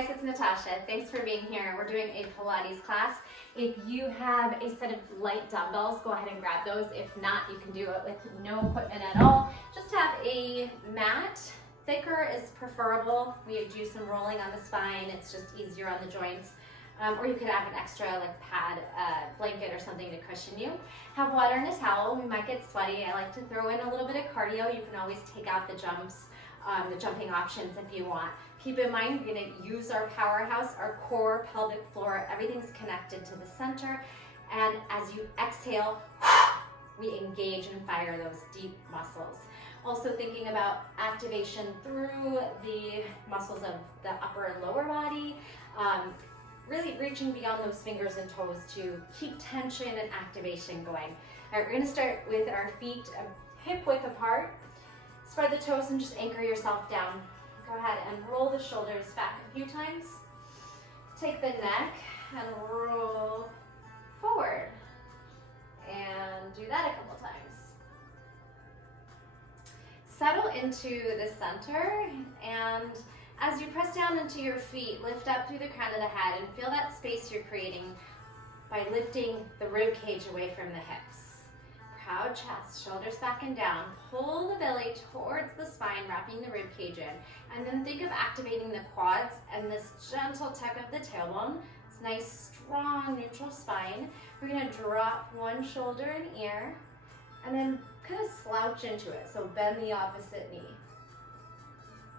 guys, it's Natasha. Thanks for being here. We're doing a Pilates class. If you have a set of light dumbbells, go ahead and grab those. If not, you can do it with no equipment at all. Just have a mat. Thicker is preferable. We do some rolling on the spine. It's just easier on the joints. Or you could have an extra like pad, blanket or something to cushion you. Have water in a towel. We might get sweaty. I like to throw in a little bit of cardio. You can always take out the jumps, the jumping options if you want. Keep in mind, we're going to use our powerhouse, our core, pelvic floor. Everything's connected to the center. And as you exhale, we engage and fire those deep muscles. Also thinking about activation through the muscles of the upper and lower body. Really reaching beyond those fingers and toes to keep tension and activation going. All right, we're going to start with our feet hip width apart. Spread the toes and just anchor yourself down. Go ahead and roll the shoulders back a few times. Take the neck and roll forward. And do that a couple times. Settle into the center, and as you press down into your feet, lift up through the crown of the head and feel that space you're creating by lifting the rib cage away from the hips. Proud chest, shoulders back and down. Pull the belly towards the spine, wrapping the rib cage in. And then think of activating the quads and this gentle tuck of the tailbone. It's nice, strong, neutral spine. We're going to drop one shoulder and ear and then kind of slouch into it. So bend the opposite knee.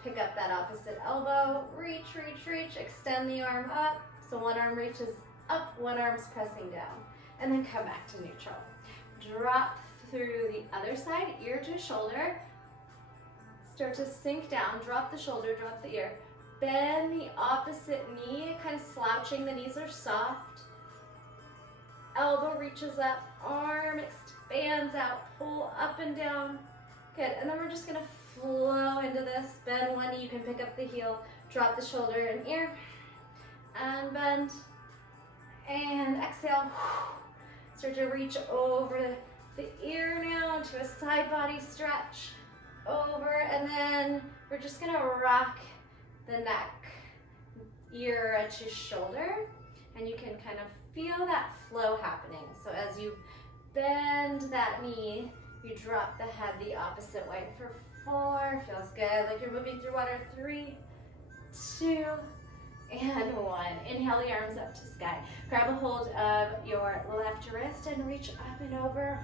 Pick up that opposite elbow. Reach, reach, reach. Extend the arm up. So one arm reaches up, one arm's pressing down. And then come back to neutral. Drop through the other side, ear to shoulder. Start to sink down, drop the shoulder, drop the ear. Bend the opposite knee, kind of slouching, the knees are soft. Elbow reaches up, arm expands out, pull up and down. Good, and then we're just gonna flow into this. Bend one knee, you can pick up the heel, drop the shoulder and ear, and bend, and exhale. Start to reach over the ear now to a side body stretch. Over, and then we're just gonna rock the neck, ear to shoulder, and you can kind of feel that flow happening. So as you bend that knee, you drop the head the opposite way for 4, feels good, like you're moving through water. 3, 2, and 1. Inhale the arms up to sky. Grab a hold of your left wrist and reach up and over.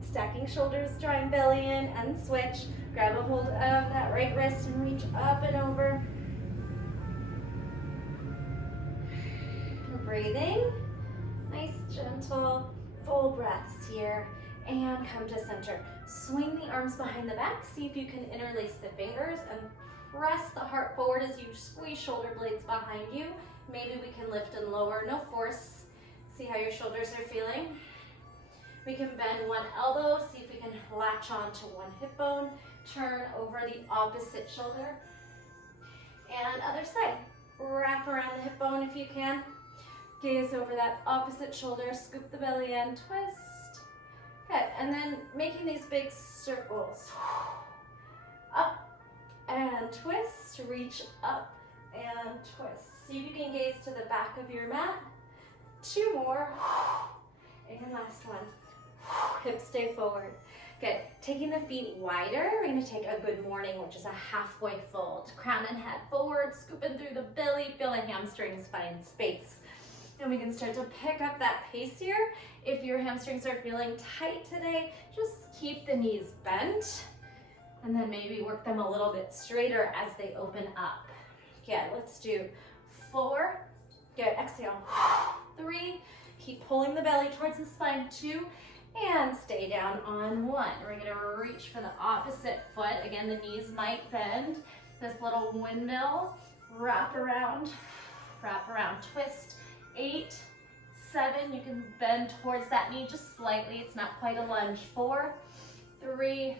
Stacking shoulders, drawing belly in, and switch. Grab a hold of that right wrist and reach up and over. Breathing. Nice, gentle, full breaths here. And come to center. Swing the arms behind the back. See if you can interlace the fingers and press the heart forward as you squeeze shoulder blades behind you. Maybe we can lift and lower, no force. See how your shoulders are feeling. We can bend one elbow, see if we can latch on to one hip bone. Turn over the opposite shoulder. And other side. Wrap around the hip bone if you can. Gaze over that opposite shoulder, scoop the belly in, twist. Good, and then making these big circles. Up and twist, reach up and twist. See if you can gaze to the back of your mat. 2 more, and last one. Hips stay forward. Good, taking the feet wider, we're gonna take a good morning, which is a halfway fold. Crown and head forward, scooping through the belly, feel the hamstrings find space. And we can start to pick up that pace here. If your hamstrings are feeling tight today, just keep the knees bent and then maybe work them a little bit straighter as they open up. Good, let's do 4. Good, exhale. 3, keep pulling the belly towards the spine. 2, and stay down on 1. We're gonna reach for the opposite foot. Again, the knees might bend. This little windmill, wrap around, twist. 8, 7, you can bend towards that knee just slightly. It's not quite a lunge. 4, 3,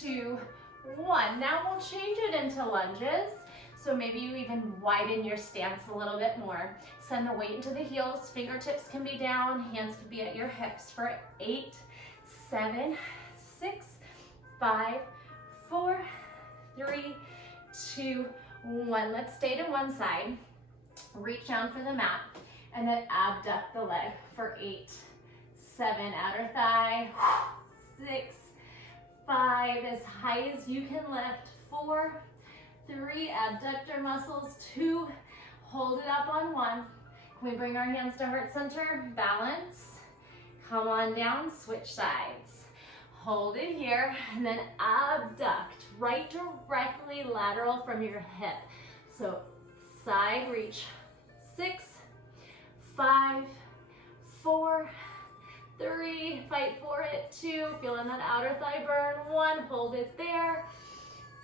2, 1. Now we'll change it into lunges. So maybe you even widen your stance a little bit more. Send the weight into the heels. Fingertips can be down. Hands can be at your hips for 8, 7, 6, 5, 4, 3, 2, 1. Let's stay to one side. Reach down for the mat, and then abduct the leg for 8, 7, outer thigh, 6, 5, as high as you can lift, 4, 3, abductor muscles, 2, hold it up on 1. Can we bring our hands to heart center? Balance. Come on down, switch sides. Hold it here, and then abduct, right directly lateral from your hip. So side reach, 6, 5, 4, 3, fight for it, 2, feeling that outer thigh burn, 1, hold it there.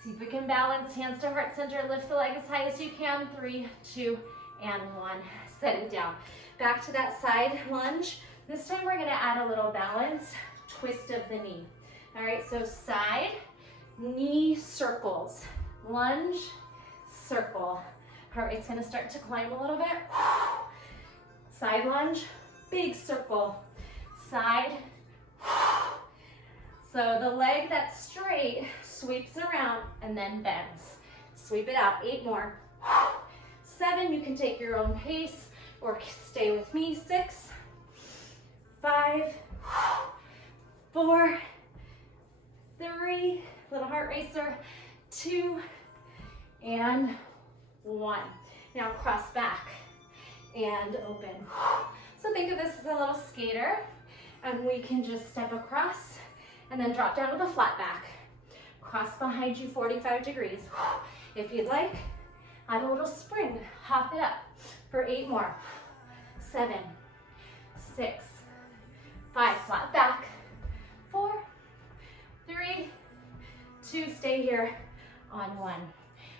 See if we can balance, hands to heart center, lift the leg as high as you can, 3, 2, and 1. Set it down. Back to that side lunge. This time we're gonna add a little balance, twist of the knee. All right, so side, knee circles, lunge, circle. Heart rate's gonna start to climb a little bit. Side lunge, big circle, side. So the leg that's straight sweeps around and then bends. Sweep it out, 8 more. 7, you can take your own pace or stay with me. 6, 5, 4, 3, little heart racer, 2, and 1. Now cross back and open. So think of this as a little skater, and we can just step across and then drop down with a flat back. Cross behind you 45 degrees. If you'd like, add a little spring, hop it up for 8 more. 7, 6, 5, flat back, 4, 3, 2, stay here on 1.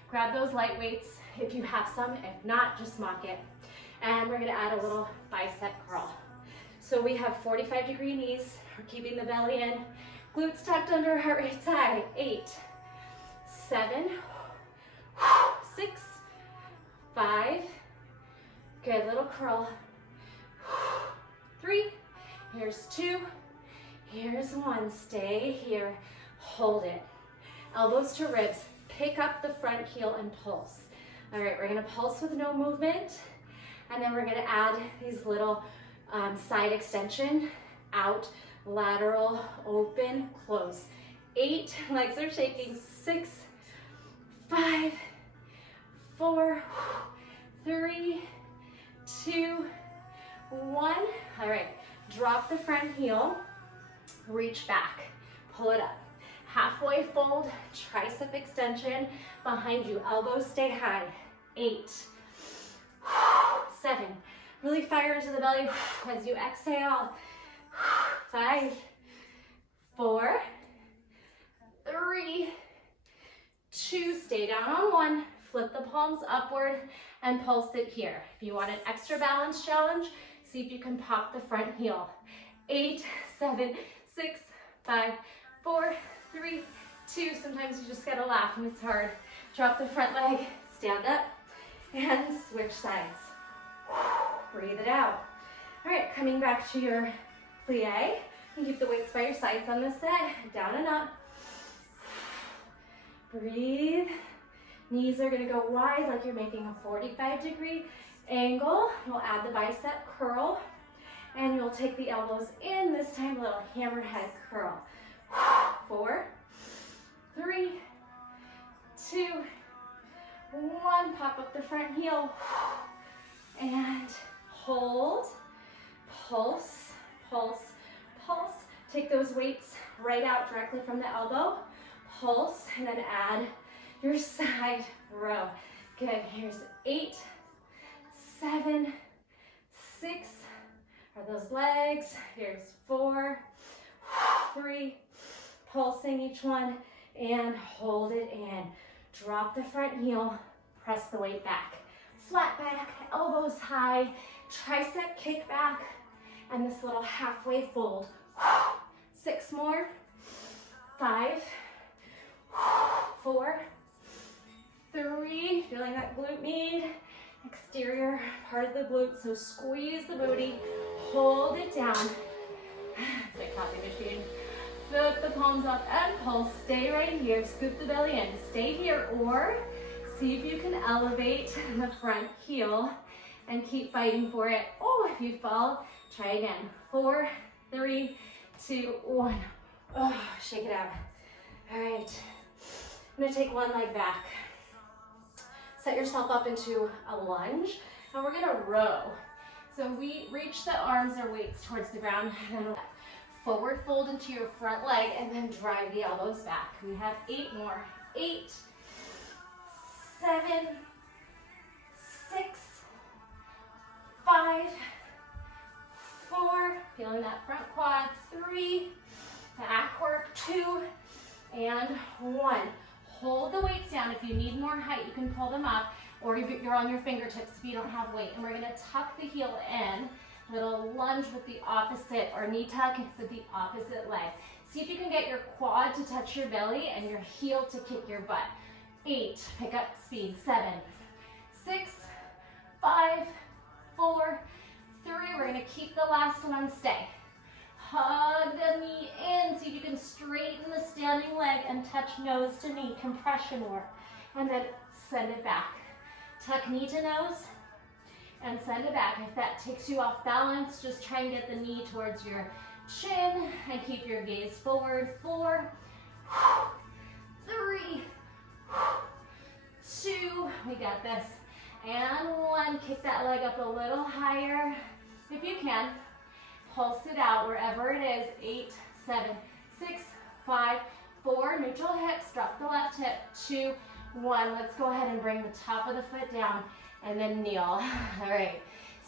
Grab those light weights if you have some, if not, just mock it. And we're gonna add a little bicep curl. So we have 45-degree knees, we're keeping the belly in, glutes tucked under, heart rate high. 8, 7, 6, 5, good, little curl. 3, here's 2, here's 1, stay here, hold it. Elbows to ribs, pick up the front heel and pulse. All right, we're gonna pulse with no movement, and then we're gonna add these little side extension, out, lateral, open, close. 8, legs are shaking, 6, 5, 4, 3, 2, 1. All right, drop the front heel, reach back, pull it up. Halfway fold, tricep extension behind you, elbows stay high. 8, 7, really fire into the belly as you exhale. 5, 4, 3, 2, stay down on 1, flip the palms upward and pulse it here. If you want an extra balance challenge, see if you can pop the front heel. 8, 7, 6, 5, 4, 3, 2, sometimes you just gotta laugh and it's hard. Drop the front leg, stand up, and switch sides. Breathe it out. All right, coming back to your plie. You keep the weights by your sides on this set, down and up. Breathe. Knees are gonna go wide like you're making a 45-degree angle. We'll add the bicep curl, and you'll take the elbows in, this time a little hammerhead curl. 4, 3, 2, 1, pop up the front heel, and hold, pulse, pulse, pulse. Take those weights right out directly from the elbow, pulse, and then add your side row. Good, here's 8, 7, 6, are those legs, here's 4, 3, pulsing each one, and hold it in. Drop the front heel, press the weight back. Flat back, elbows high, tricep kick back, and this little halfway fold. 6 more, 5, 4, 3, feeling that glute med, exterior part of the glute, so squeeze the booty, hold it down. It's my coffee machine. Lift the palms up and pull. Stay right here. Scoop the belly in. Stay here, or see if you can elevate the front heel and keep fighting for it. Oh, if you fall, try again. 4, 3, 2, 1. Oh, shake it out. All right. I'm gonna take one leg back. Set yourself up into a lunge, and we're gonna row. So we reach the arms or weights towards the ground, and then forward fold into your front leg, and then drive the elbows back. We have 8 more. 8, 7, 6, 5, 4, feeling that front quad, 3, back work, 2, and 1. Hold the weights down. If you need more height, you can pull them up, or you're on your fingertips if you don't have weight. And we're gonna tuck the heel in, little lunge with the opposite, or knee tuck with the opposite leg. See if you can get your quad to touch your belly and your heel to kick your butt. 8, pick up speed, 7, 6, 5, 4, 3, we're gonna keep the last one, stay. Hug the knee in, see if you can straighten the standing leg and touch nose to knee, compression work. And then send it back. Tuck knee to nose and send it back. If that takes you off balance, just try and get the knee towards your chin and keep your gaze forward. 4, 3, 2, we got this. And 1, kick that leg up a little higher if you can. Pulse it out wherever it is. 8, 7, 6, 5, 4, neutral hips, drop the left hip. 2, 1, let's go ahead and bring the top of the foot down and then kneel. All right,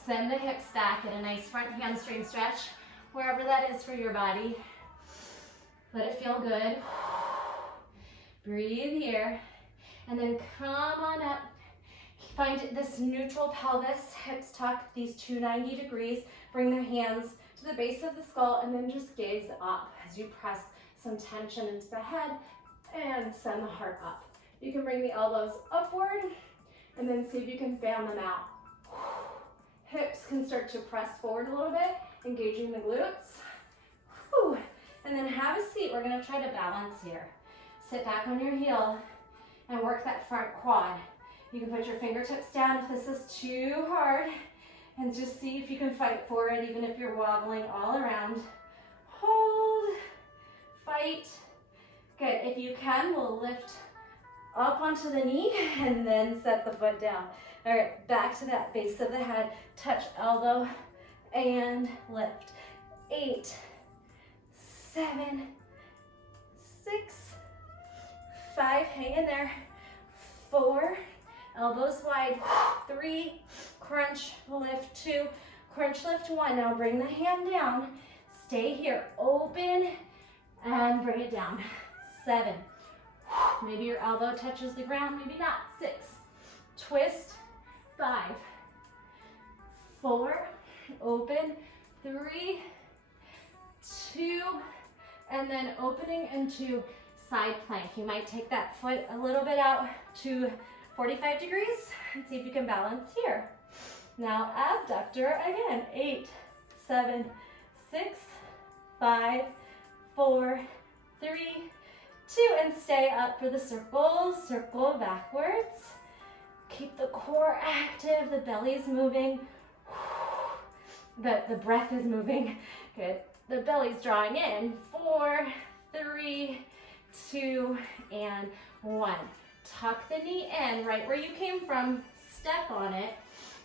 send the hips back, get a nice front hamstring stretch, wherever that is for your body. Let it feel good. Breathe here, and then come on up. Find this neutral pelvis, hips tucked, these 290 degrees. Bring the hands to the base of the skull, and then just gaze up as you press some tension into the head and send the heart up. You can bring the elbows upward, and then see if you can fan them out. Hips can start to press forward a little bit, engaging the glutes. And then have a seat. We're gonna try to balance here. Sit back on your heel and work that front quad. You can put your fingertips down if this is too hard, and just see if you can fight for it, even if you're wobbling all around. Hold, fight. Good, if you can, we'll lift up onto the knee and then set the foot down. All right, back to that base of the head. Touch elbow and lift. 8, 7, 6, 5, hang in there. 4, elbows wide. 3, crunch, lift. 2, crunch, lift. 1. Now bring the hand down. Stay here, open, and bring it down. 7, maybe your elbow touches the ground, maybe not. 6, twist. 5, 4, open. 3, 2, and then opening into side plank. You might take that foot a little bit out to 45 degrees and see if you can balance here. Now abductor again. 8, 7, 6, 5, 4, 3, 2, and stay up for the circle. Circle backwards. Keep the core active, the belly's moving. The breath is moving. Good. The belly's drawing in. 4, 3, 2, and 1. Tuck the knee in right where you came from. Step on it.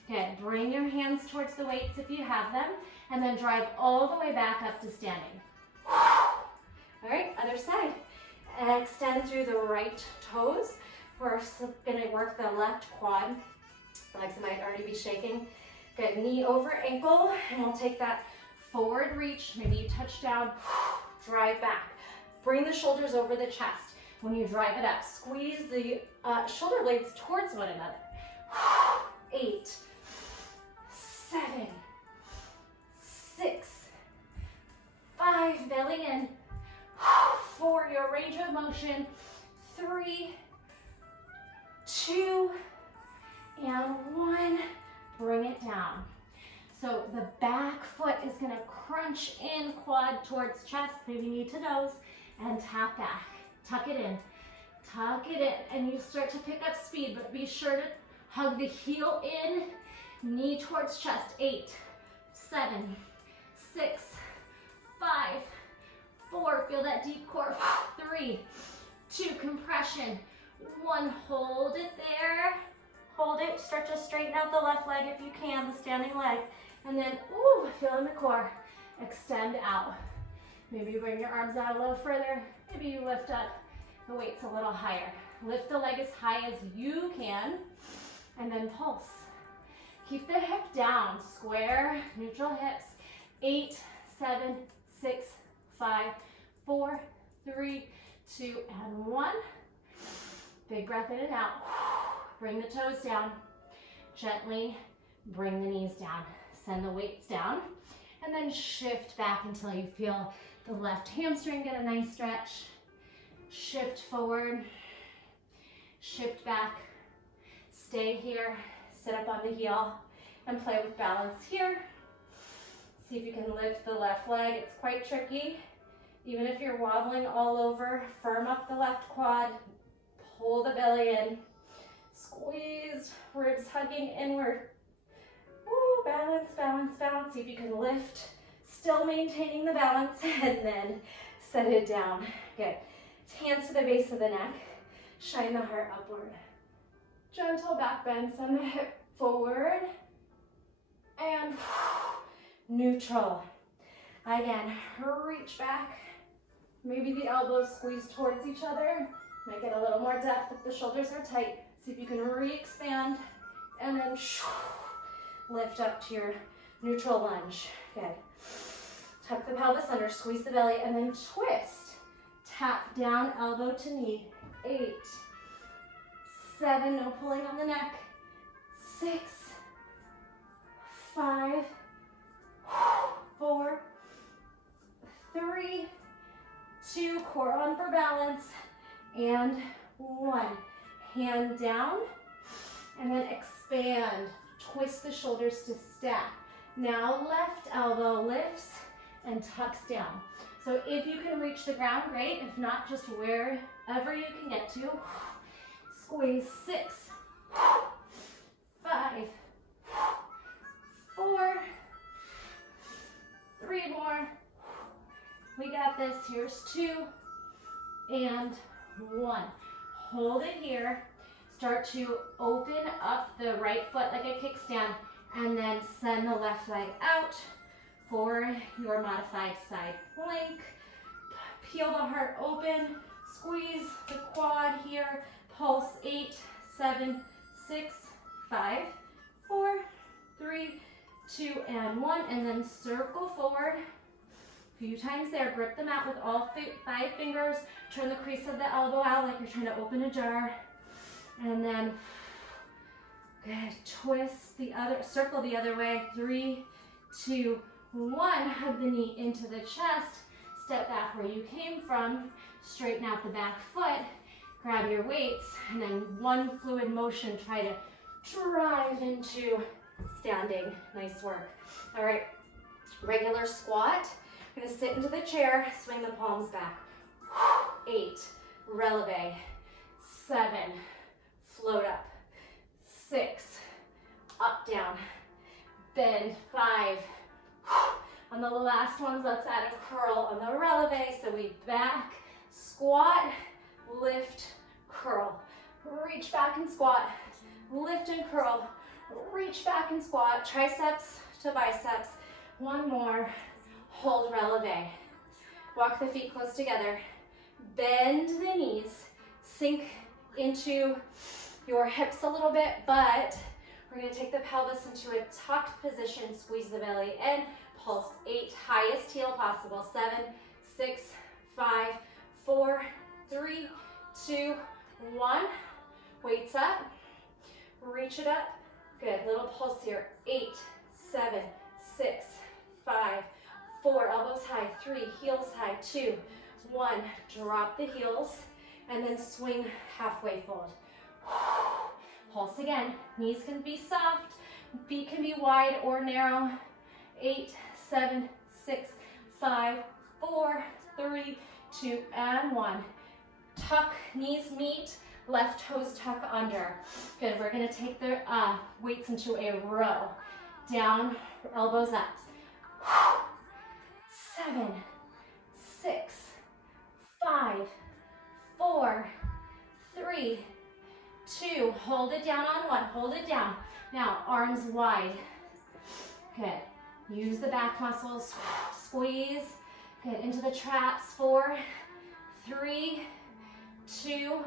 Good. Bring your hands towards the weights if you have them, and then drive all the way back up to standing. All right, other side. Extend through the right toes. We're going to work the left quad. Legs might already be shaking. Good, knee over ankle, and we'll take that forward reach. Maybe you touch down, drive back. Bring the shoulders over the chest. When you drive it up, squeeze the shoulder blades towards one another. 8, 7, 6, 5, belly in. 4, your range of motion. 3, 2, and 1. Bring it down. So the back foot is going to crunch in, quad towards chest, maybe knee to nose, and tap back. Tuck it in. Tuck it in, and you start to pick up speed, but be sure to hug the heel in, knee towards chest. 8, 7, 6, 5, 4, feel that deep core. 3, 2, compression. 1, hold it there. Hold it, start to straighten out the left leg if you can, the standing leg. And then, ooh, feel in the core. Extend out. Maybe you bring your arms out a little further. Maybe you lift up the weights a little higher. Lift the leg as high as you can, and then pulse. Keep the hip down, square, neutral hips. 8, 7, 6, 5, 4, 3, 2, and 1. Big breath in and out. Bring the toes down. Gently bring the knees down. Send the weights down, and then shift back until you feel the left hamstring get a nice stretch. Shift forward, shift back, stay here, sit up on the heel, and play with balance here. See if you can lift the left leg. It's quite tricky. Even if you're wobbling all over, firm up the left quad, pull the belly in, squeeze, ribs hugging inward. Woo, balance, balance, balance. See if you can lift, still maintaining the balance, and then set it down. Good. Hands to the base of the neck, shine the heart upward. Gentle back bend, send the hip forward, and neutral. Again, reach back. Maybe the elbows squeeze towards each other. Might get a little more depth if the shoulders are tight. See if you can re-expand, and then lift up to your neutral lunge. Good. Tuck the pelvis under, squeeze the belly, and then twist. Tap down, elbow to knee. 8, 7, no pulling on the neck. 6, 5, 4, 3, 2, core on for balance, and 1. Hand down, and then expand. Twist the shoulders to stack. Now left elbow lifts and tucks down. So if you can reach the ground, great. If not, just wherever you can get to. Squeeze. 6, 5, 4, 3 more. We got this. Here's 2 and 1. Hold it here. Start to open up the right foot like a kickstand, and then send the left leg out for your modified side plank. Peel the heart open, squeeze the quad here, pulse. 8, 7, 6, 5, 4, 3, 2, and 1, and then circle forward. A few times there, grip the mat with all 5 fingers, turn the crease of the elbow out like you're trying to open a jar, and then good, twist the other, circle the other way. 3, 2, 1, hug the knee into the chest, step back where you came from, straighten out the back foot, grab your weights, and then one fluid motion, try to drive into standing. Nice work. All right, regular squat. I'm gonna sit into the chair, swing the palms back. 8, releve. 7, float up. 6, up, down, bend. 5, on the last ones, let's add a curl on the releve. So we back, squat, lift, curl. Reach back and squat, lift and curl. Reach back and squat, triceps to biceps. 1 more, hold releve. Walk the feet close together. Bend the knees, sink into your hips a little bit, but we're gonna take the pelvis into a tucked position, squeeze the belly in, pulse. 8, highest heel possible. 7, 6, 5, 4, 3, 2, 1. Weights up, reach it up. Good, little pulse here. 8, 7, 6, 5, 4, elbows high. 3, heels high. 2, 1, drop the heels, and then swing halfway fold. Pulse again. Knees can be soft, feet can be wide or narrow. 8, 7, 6, 5, 4, 3, 2, and 1. Tuck, knees meet, left toes tuck under. Good, we're gonna take the weights into a row. Down, elbows up. 7, 6, 5, 4, 3, 2. Hold it down on 1, hold it down. Now, arms wide. Good. Use the back muscles, squeeze. Good, into the traps. 4, 3, 2,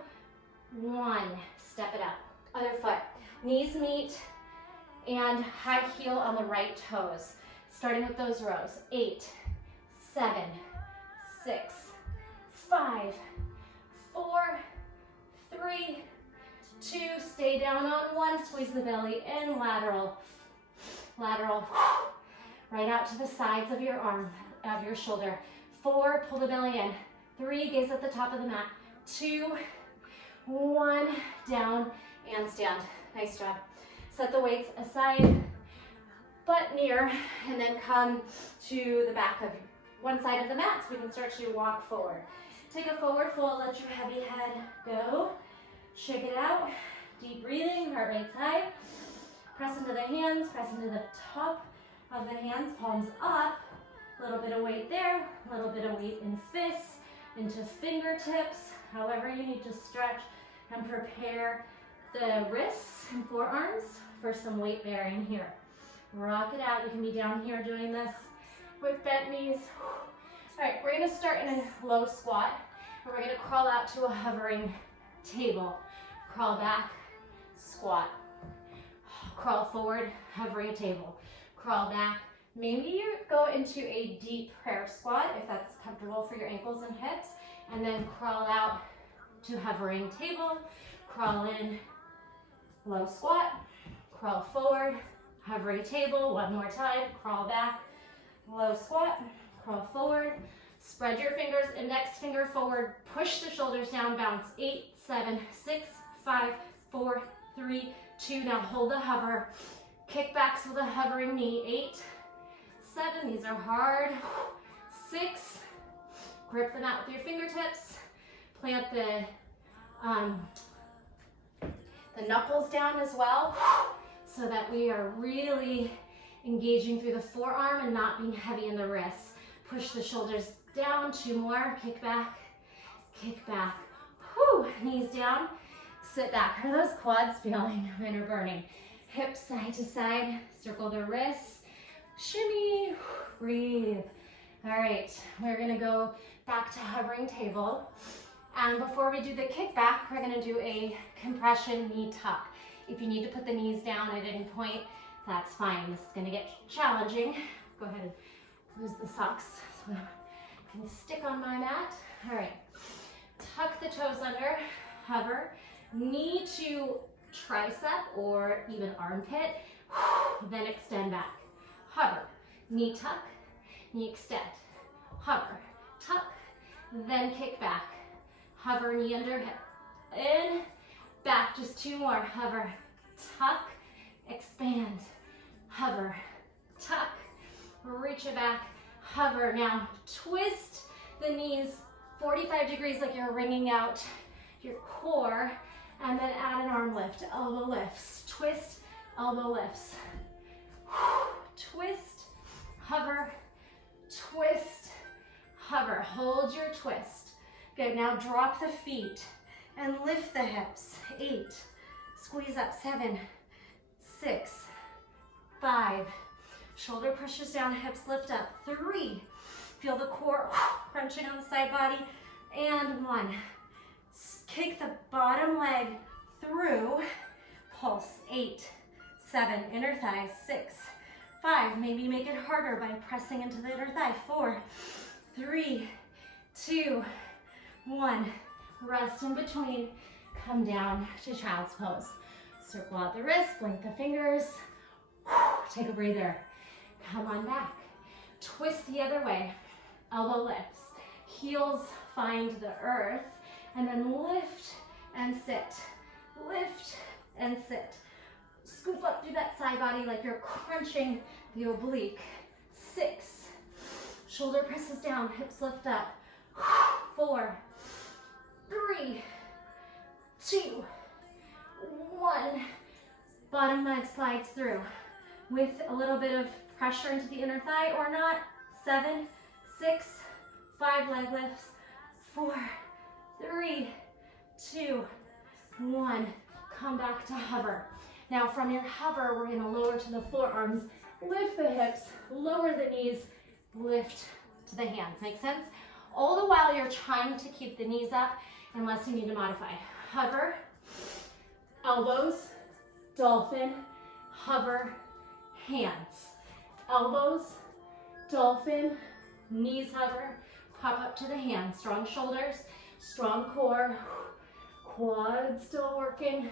1. Step it up. Other foot. Knees meet and high heel on the right toes. Starting with those rows. 8, 7, 6, 5, 4, 3, 2. Stay down on 1. Squeeze the belly in. Lateral. Lateral. Right out to the sides of your arm, of your shoulder. 4, pull the belly in. 3, gaze at the top of the mat. 2, 1, down and stand. Nice job. Set the weights aside, butt near, and then come to the back of one side of the mat so we can start to walk forward. Take a forward fold, let your heavy head go. Shake it out. Deep breathing, heart rate's high. Press into the hands, press into the top of the hands, palms up. A little bit of weight there, a little bit of weight in fists, into fingertips, however you need to stretch and prepare the wrists and forearms for some weight bearing here. Rock it out. You can be down here doing this with bent knees. All right, we're gonna start in a low squat, and we're gonna crawl out to a hovering table. Crawl back, squat. Crawl forward, hovering table. Crawl back. Maybe you go into a deep prayer squat if that's comfortable for your ankles and hips, and then crawl out to hovering table. Crawl in, low squat. Crawl forward, hovering table. One more time. Crawl back, low squat. Crawl forward. Spread your fingers, index finger forward. Push the shoulders down, bounce. 8, 7, 6, 5, 4, 3, 2. Now hold the hover. Kickbacks with a hovering knee. 8, 7, these are hard. 6, grip the mat with your fingertips. Plant the knuckles down as well so that we are really engaging through the forearm and not being heavy in the wrists. Push the shoulders down. 2 more. Kick back. Kick back. Whew. Knees down. Sit back. Are those quads feeling? Mine are burning. Hips side to side. Circle the wrists. Shimmy. Breathe. All right. We're going to go back to hovering table. And before we do the kickback, we're going to do a compression knee tuck. If you need to put the knees down at any point, that's fine. This is going to get challenging. Go ahead and lose the socks so I can stick on my mat. All right. Tuck the toes under, hover, knee to tricep or even armpit, then extend back. Hover, knee tuck, knee extend, hover, tuck, then kick back. Hover, knee under hip, in, back, just 2 more. Hover, tuck, expand, hover, tuck, reach it back, hover. Now twist the knees 45 degrees like you're wringing out your core, and then add an arm lift, elbow lifts, twist, elbow lifts. Twist, hover, twist, hover. Hold your twist. Good, now drop the feet and lift the hips. 8, squeeze up. 7, 6, 5, shoulder pushes down, hips lift up. 3, feel the core crunching on the side body. And 1, kick the bottom leg through, pulse. 8, 7, inner thigh. 6, 5, maybe make it harder by pressing into the inner thigh. 4, 3, 2, 1, rest in between, come down to child's pose. Circle out the wrist, blink the fingers, take a breather, come on back. Twist the other way, elbow lifts, heels find the earth, and then lift and sit, lift and sit. Scoop up through that side body like you're crunching the oblique. 6, shoulder presses down, hips lift up. 4, 3, 2, 1. Bottom leg slides through with a little bit of pressure into the inner thigh or not. 7, 6, 5 leg lifts. 4, 3, 2, 1. Come back to hover. Now from your hover, we're gonna lower to the forearms, lift the hips, lower the knees, lift to the hands. Make sense? All the while you're trying to keep the knees up unless you need to modify. Hover, elbows, dolphin, hover, hands. Elbows, dolphin, knees hover, pop up to the hands. Strong shoulders, strong core, quads still working.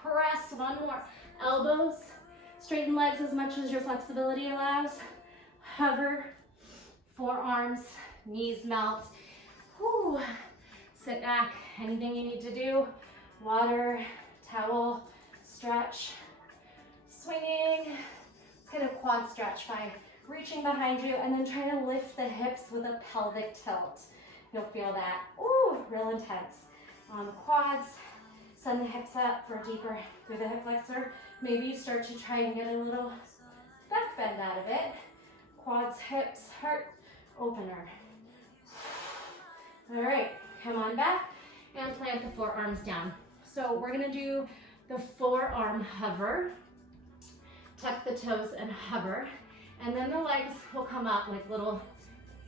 Press, one more. Elbows, straighten legs as much as your flexibility allows. Hover, forearms, knees melt. Whew. Sit back, anything you need to do. Water, towel, stretch, swinging. Let's get a quad stretch by reaching behind you and then trying to lift the hips with a pelvic tilt. You'll feel that, ooh, real intense. On the quads, send the hips up for deeper through the hip flexor. Maybe you start to try and get a little back bend out of it. Quads, hips, heart opener. All right, come on back and plant the forearms down. So we're gonna do the forearm hover. Tuck the toes and hover. And then the legs will come up like little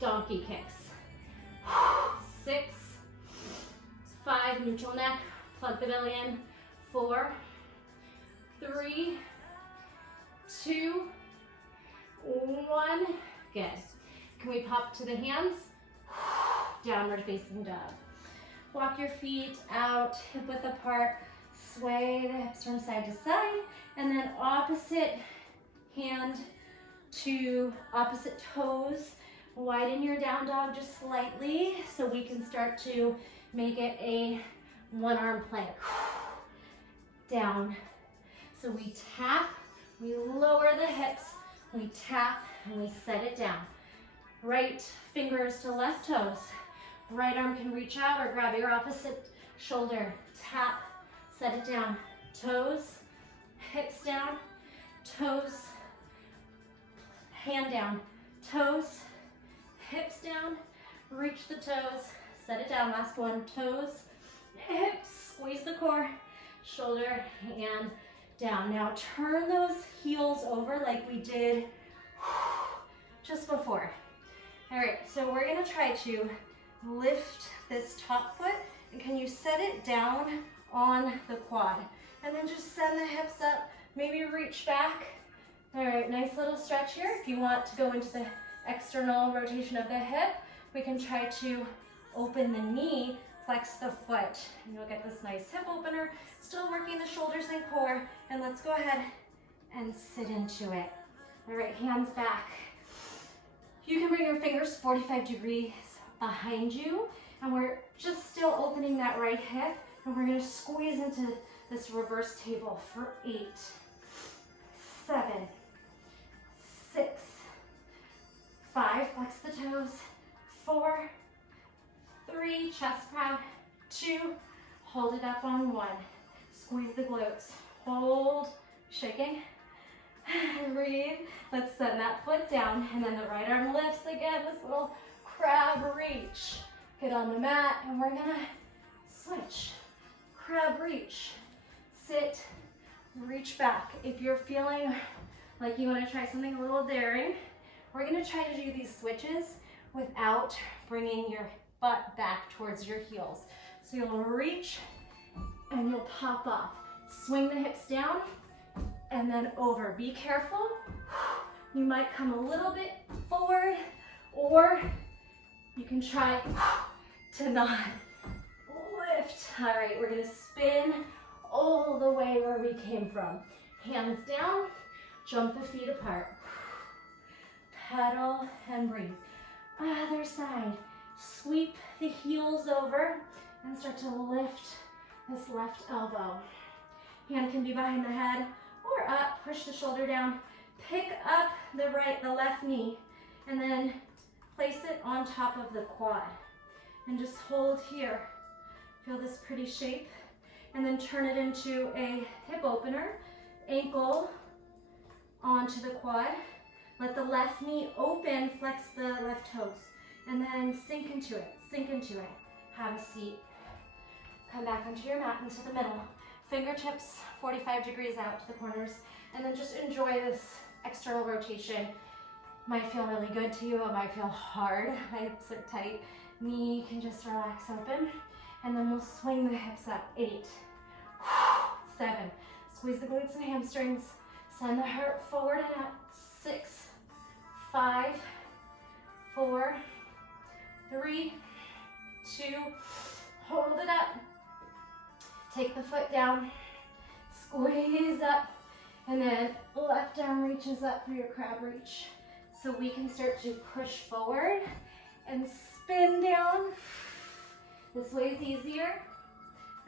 donkey kicks. 6, 5, neutral neck, plug the belly in. 4, 3, 2, 1. Good. Can we pop to the hands? Downward facing dog. Walk your feet out, hip width apart, sway the hips from side to side, and then opposite hand to opposite toes. Widen your down dog just slightly so we can start to make it a one arm plank. Down. So we tap, we lower the hips, we tap, and we set it down. Right fingers to left toes. Right arm can reach out or grab your opposite shoulder. Tap, set it down. Toes, hips down, toes, hand down. Toes, hips down, reach the toes, set it down. Last one, toes, hips, squeeze the core, shoulder, and down. Now turn those heels over like we did just before. All right, so we're gonna try to lift this top foot, and can you set it down on the quad? And then just send the hips up, maybe reach back. All right, nice little stretch here. If you want to go into the external rotation of the hip, we can try to open the knee, flex the foot, and you'll get this nice hip opener. Still working the shoulders and core, and let's go ahead and sit into it. All right, hands back. You can bring your fingers 45 degrees behind you, and we're just still opening that right hip, and we're gonna squeeze into this reverse table for 8, 7, 6, 5, flex the toes, 4, 3, chest proud, 2, hold it up on 1, squeeze the glutes, hold, shaking, breathe. Let's send that foot down, and then the right arm lifts again, this little crab reach. Get on the mat, and we're gonna switch. Crab reach, sit, reach back. If you're feeling like you wanna try something a little daring, we're gonna try to do these switches without bringing your butt back towards your heels. So you'll reach, and you'll pop off. Swing the hips down, and then over. Be careful. You might come a little bit forward, or you can try to not lift. All right, we're gonna spin all the way where we came from. Hands down, jump the feet apart. Pedal and breathe. Other side. Sweep the heels over and start to lift this left elbow. Hand can be behind the head or up. Push the shoulder down. Pick up the left knee, and then place it on top of the quad. and just hold here. Feel this pretty shape. And then turn it into a hip opener. Ankle onto the quad. Let the left knee open, flex the left toes. And then sink into it, sink into it. Have a seat. Come back onto your mat, into the middle. Fingertips 45 degrees out to the corners. And then just enjoy this external rotation. Might feel really good to you, it might feel hard. My hips are tight. Knee can just relax open. And then we'll swing the hips up. 8, 7. Squeeze the glutes and hamstrings. Send the heart forward and up. 6, 5, 4, 3, 2. Hold it up. Take the foot down. Squeeze up. And then left arm reaches up for your crab reach. So we can start to push forward and spin down. This way is easier.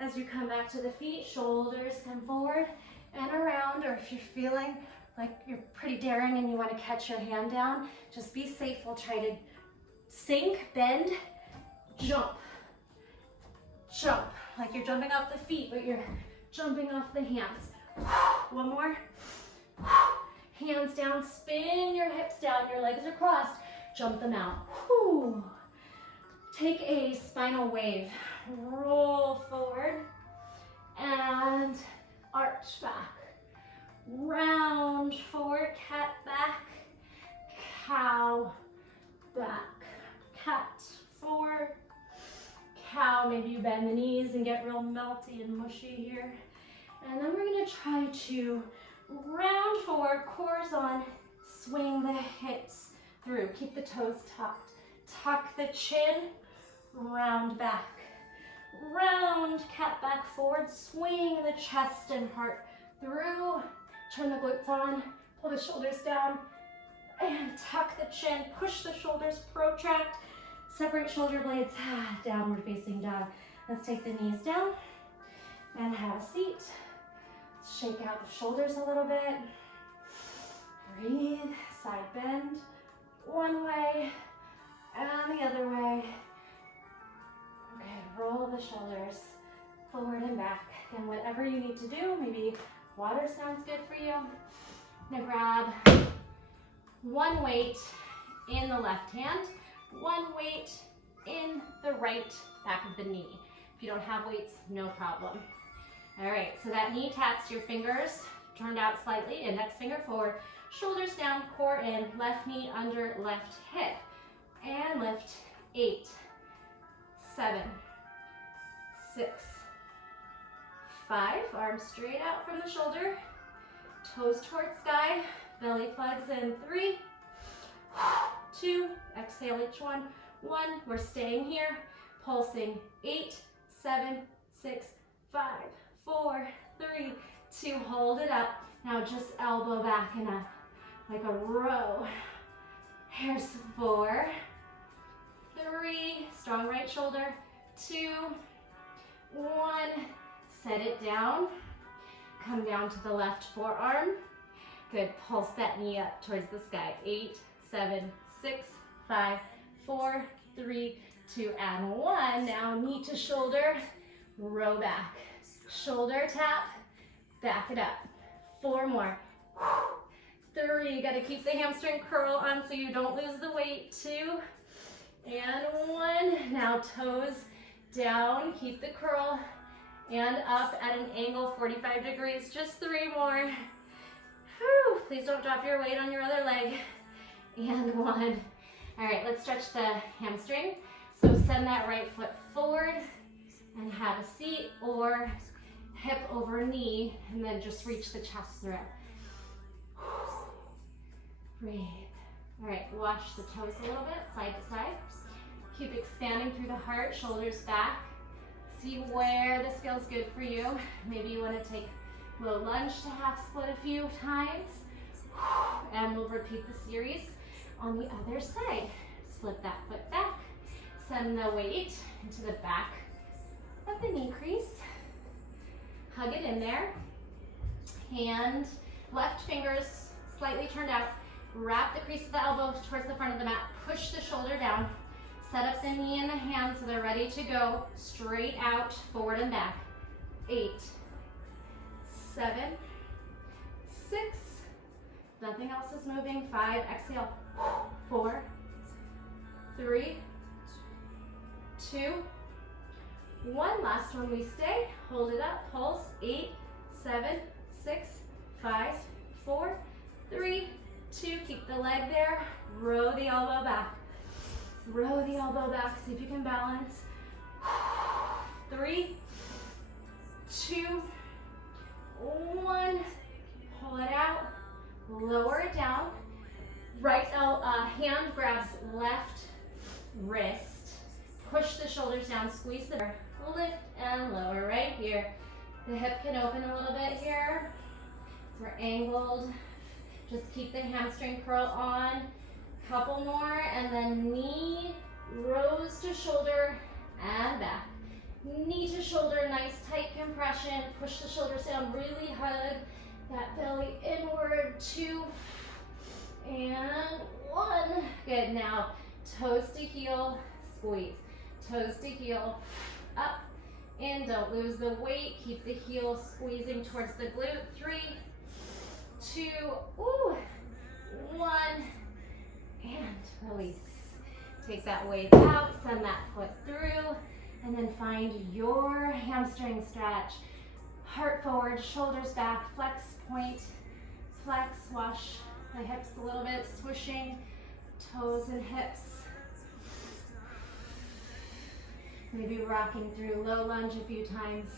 As you come back to the feet, shoulders come forward and around, or if you're feeling like you're pretty daring and you want to catch your hand down, just be safe. We'll try to sink, bend, jump, jump. Like you're jumping off the feet, but you're jumping off the hands. One more. Hands down, spin your hips down, your legs are crossed. Jump them out. Whew. Take a spinal wave. Roll forward and arch back. Round forward, cat back, cow back, cat forward, cow. Maybe you bend the knees and get real melty and mushy here. And then we're gonna try to round forward, cores on, swing the hips through. Keep the toes tucked. Tuck the chin, round back. Round, cat back forward, swing the chest and heart through. Turn the glutes on, pull the shoulders down, and tuck the chin, push the shoulders, protract, separate shoulder blades, downward facing dog. Let's take the knees down and have a seat. Shake out the shoulders a little bit. Breathe, side bend, one way and the other way. Okay, roll the shoulders forward and back. And whatever you need to do, maybe water sounds good for you. Now grab one weight in the left hand, one weight in the right back of the knee. If you don't have weights, no problem. All right, so that knee taps, your fingers turned out slightly, index finger forward, shoulders down, core in, left knee under left hip, and lift. 8, 7, 6, 5, arms straight out from the shoulder, toes towards sky, belly plugs in. 3, 2, exhale each one. 1, we're staying here, pulsing. 8, 7, 6, 5, 4, 3, 2, hold it up. Now just elbow back and up, like a row. Here's 4, 3, strong right shoulder. 2, 1, set it down. Come down to the left forearm. Good, pulse that knee up towards the sky. 8, 7, 6, 5, 4, 3, 2, and 1. Now knee to shoulder, row back. Shoulder tap, back it up. 4 more. 3, gotta keep the hamstring curl on so you don't lose the weight. 2, and 1. Now toes down, keep the curl, and up at an angle 45 degrees. Just 3 more. Whew. Please don't drop your weight on your other leg. And 1. All right, let's stretch the hamstring. So send that right foot forward and have a seat, or hip over knee, and then just reach the chest through. Breathe. All right, wash the toes a little bit, side to side. Keep expanding through the heart, shoulders back. See where this feels good for you. Maybe you want to take low lunge to half split a few times. And we'll repeat the series on the other side. Slip that foot back. Send the weight into the back of the knee crease. Hug it in there. Hand, left fingers slightly turned out. Wrap the crease of the elbow towards the front of the mat. Push the shoulder down. Set up the knee and the hand so they're ready to go straight out, forward and back. 8, 7, 6, nothing else is moving. 5, exhale. 4, 3, 2, 1. Last one, we stay. Hold it up, pulse. 8, 7, 6, 5, 4, 3, 2. Keep the leg there. Row the elbow back. Row the elbow back. See if you can balance. 3, 2, 1. Pull it out. Lower it down. Right hand grabs left wrist. Push the shoulders down. Squeeze the lift and lower right here. The hip can open a little bit here. So we're angled. Just keep the hamstring curl on. Couple more, and then knee rose to shoulder and back. Knee to shoulder, nice tight compression. Push the shoulders down, really hug that belly inward. 2 and 1. Good. Now toes to heel, squeeze. Toes to heel, up, in. Don't lose the weight. Keep the heel squeezing towards the glute. 3, 2, 1, and release. Take that weight out, send that foot through, and then find your hamstring stretch. Heart forward, shoulders back, flex point, flex, wash the hips a little bit, swishing toes and hips. Maybe rocking through low lunge a few times.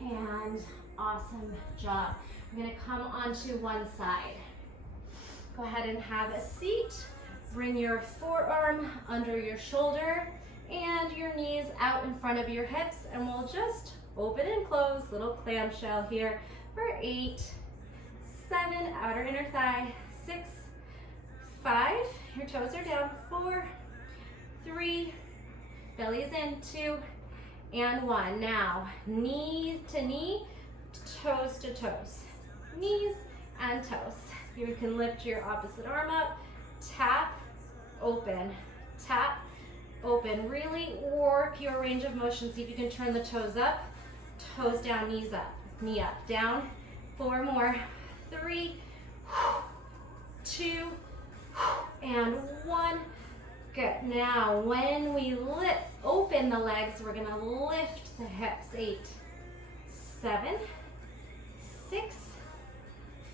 And awesome job. We're gonna come onto one side. Go ahead and have a seat. Bring your forearm under your shoulder and your knees out in front of your hips, and we'll just open and close, little clamshell here for 8, 7, outer inner thigh, 6, 5, your toes are down, 4, 3, belly's in, 2, and 1. Now, knees to knee, toes to toes. Knees and toes. You can lift your opposite arm up, tap, open, tap, open. Really work your range of motion. See if you can turn the toes up, toes down, knees up, knee up, down. 4 more. 3, 2, and 1. Good. Now, when we open the legs, we're gonna lift the hips. 8, 7, 6,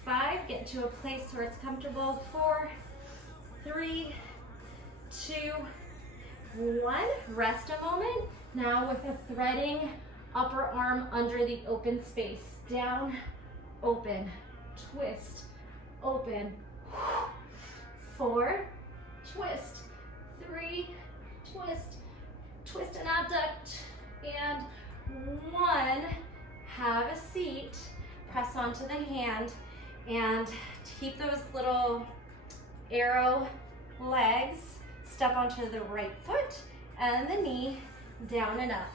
5, get to a place where it's comfortable. 4, 3, 2, 1. Rest a moment. Now with a threading upper arm under the open space. Down, open, twist, open. 4, twist. 3, twist, twist and abduct. And 1, have a seat. Press onto the hand. And keep those little arrow legs. Step onto the right foot and the knee, down and up.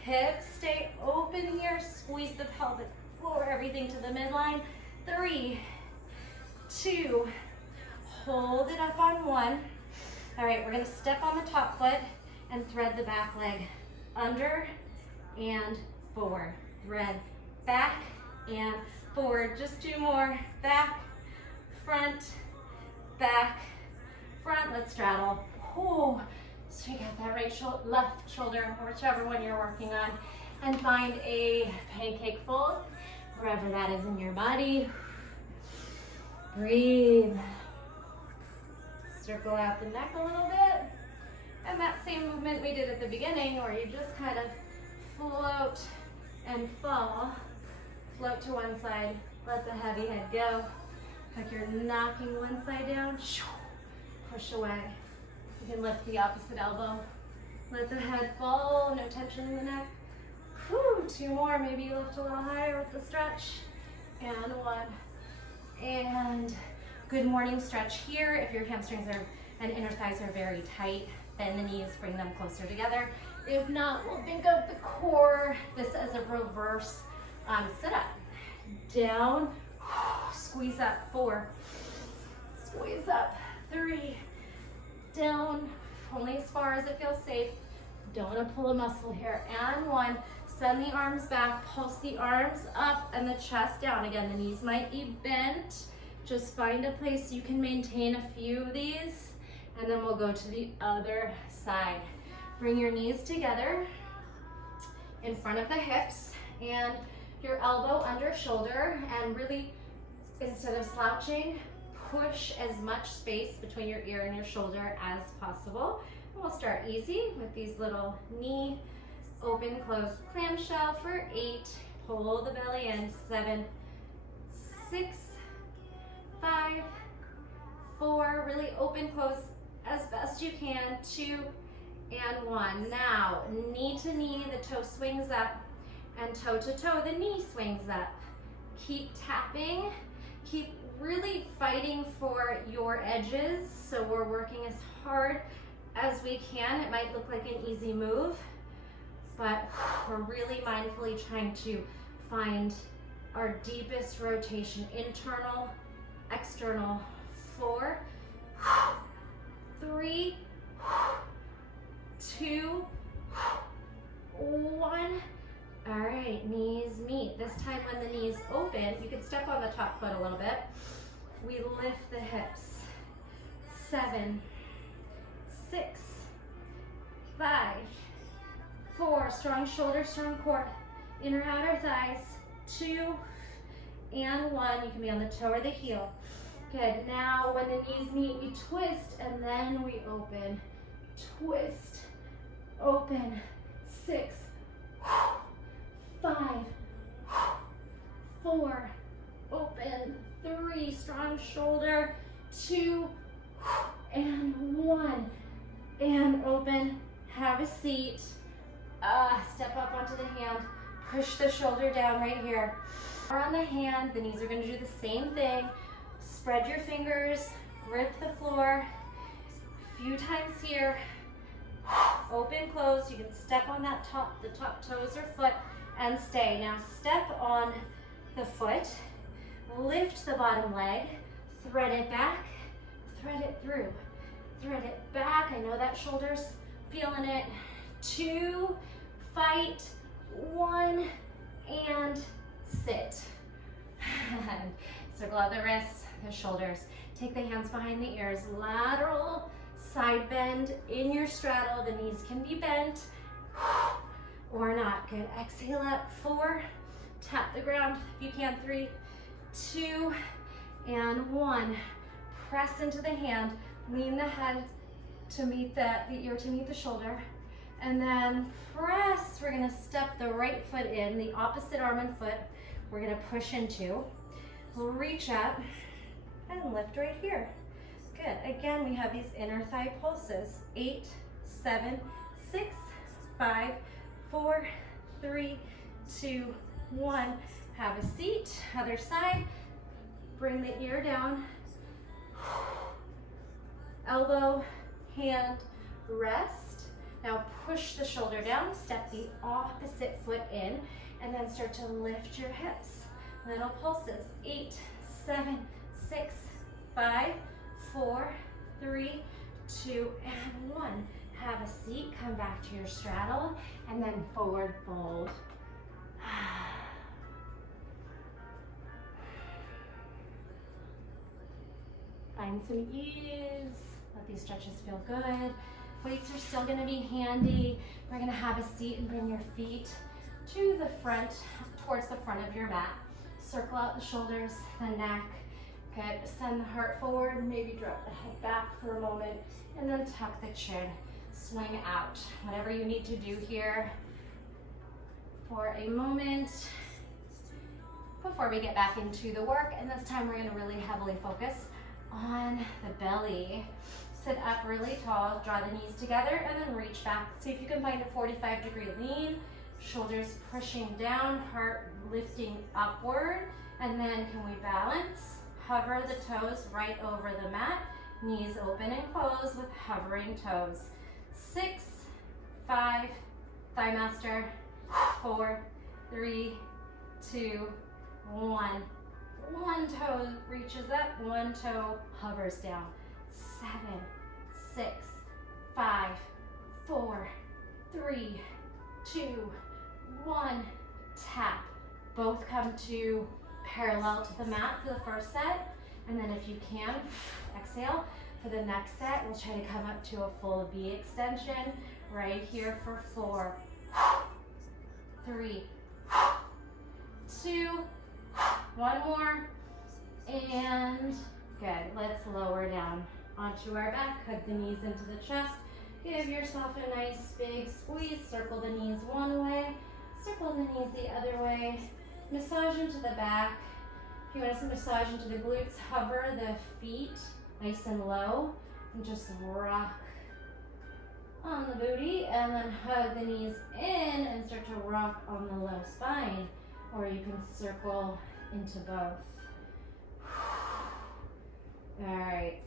Hips stay open here. Squeeze the pelvic floor, everything to the midline. 3, 2, hold it up on 1. All right, we're gonna step on the top foot and thread the back leg under and forward. Thread back and forward. Just 2 more. Back, front, back, front. Let's straddle. Oh, straight out that right shoulder, left shoulder, whichever one you're working on, and find a pancake fold, wherever that is in your body. Breathe. Circle out the neck a little bit. And that same movement we did at the beginning, where you just kind of float and fall. Float to one side, let the heavy head go. Like you're knocking one side down, push away. You can lift the opposite elbow. Let the head fall, no tension in the neck. Whew, 2 more, maybe you lift a little higher with the stretch. And 1. And good morning stretch here. If your hamstrings and inner thighs are very tight, bend the knees, bring them closer together. If not, we'll think of the core, this as a reverse sit up. Down, squeeze up. 4, squeeze up. 3, down, only as far as it feels safe. Don't want to pull a muscle here. And 1, send the arms back, pulse the arms up and the chest down. Again, the knees might be bent. Just find a place you can maintain a few of these, and then we'll go to the other side. Bring your knees together in front of the hips and your elbow under shoulder, and really, instead of slouching, push as much space between your ear and your shoulder as possible. And we'll start easy with these little knee open, close clamshell for 8. Pull the belly in. 7, 6, 5, 4. Really open, close as best you can. 2 and 1. Now, knee to knee, the toe swings up, and toe to toe, the knee swings up. Keep tapping. Keep really fighting for your edges. So we're working as hard as we can. It might look like an easy move, but we're really mindfully trying to find our deepest rotation. Internal, external. 4, 3, 2, 1. All right, knees meet. This time when the knees open, you can step on the top foot a little bit. We lift the hips. 7, 6, 5, 4. Strong shoulder, strong core. Inner, outer thighs. 2 and 1. You can be on the toe or the heel. Good. Now when the knees meet, we twist and then we open. Twist, open. 6, 5, 4, open. 3, strong shoulder. 2 and 1, and open. Have a seat. Step up onto the hand. Push the shoulder down right here. On the hand, the knees are going to do the same thing. Spread your fingers, grip the floor. A few times here. Open, close. You can step on that the top toes or foot and stay. Now step on the foot, lift the bottom leg, thread it back, thread it through, thread it back. I know that shoulder's feeling it. 2, fight. 1, and sit. And circle out the wrists, the shoulders. Take the hands behind the ears. Lateral side bend in your straddle. The knees can be bent or not. Good. Exhale up. 4. Tap the ground if you can. 3, 2, and 1. Press into the hand. Lean the head to meet the ear to meet the shoulder. And then press. We're going to step the right foot in, the opposite arm and foot. We're going to push into. Reach up and lift right here. Good. Again, we have these inner thigh pulses. 8, 7, 6, 5, 4, 3, 2, 1. Have a seat. Other side. Bring the ear down. Elbow, hand, rest. Now push the shoulder down, step the opposite foot in, and then start to lift your hips. Little pulses. 8, 7, 6, 5, 4, 3, 2, and 1. Have a seat, come back to your straddle, and then forward fold. Find some ease. Let these stretches feel good. Weights are still going to be handy. We're going to have a seat and bring your feet to the front, towards the front of your mat. Circle out the shoulders, the neck. Good. Send the heart forward. Maybe drop the head back for a moment, and then tuck the chin. Swing out. Whatever you need to do here for a moment before we get back into the work. And this time we're going to really heavily focus on the belly. Sit up really tall, draw the knees together, and then reach back. See if you can find a 45-degree lean. Shoulders pushing down, heart lifting upward. And then can we balance? Hover the toes right over the mat. Knees open and close with hovering toes. 6, 5, thigh master. 4, 3, 2, 1. One toe reaches up, one toe hovers down. 7, 6, 5, 4, 3, 2, 1. Tap. Both come to parallel to the mat for the first set. And then if you can, exhale. For the next set, we'll try to come up to a full V extension right here for 4, 3, 2, 1 more, and good. Let's lower down onto our back, hug the knees into the chest, give yourself a nice big squeeze, circle the knees one way, circle the knees the other way, massage into the back. If you want to massage into the glutes, hover the feet nice and low, and just rock on the booty, and then hug the knees in and start to rock on the low spine, or you can circle into both. All right,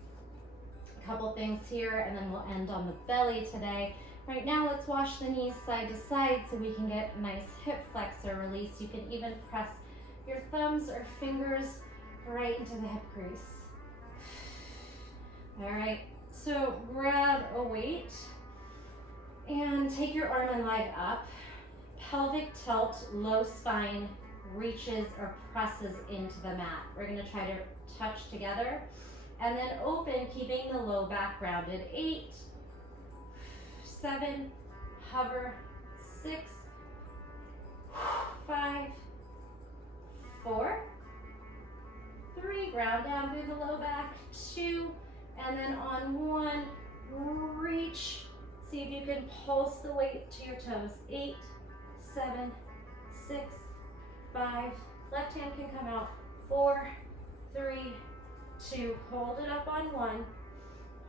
a couple things here, and then we'll end on the belly today. Right now, let's wash the knees side to side so we can get a nice hip flexor release. You can even press your thumbs or fingers right into the hip crease. All right, so grab a weight and take your arm and leg up. Pelvic tilt, low spine reaches or presses into the mat. We're gonna try to touch together. And then open, keeping the low back rounded. 8, 7, hover, 6, 5, 4, 3, ground down through the low back, 2, and then on 1, reach. See if you can pulse the weight to your toes. 8, 7, 6, 5, left hand can come out, 4, 3, 2, hold it up on 1,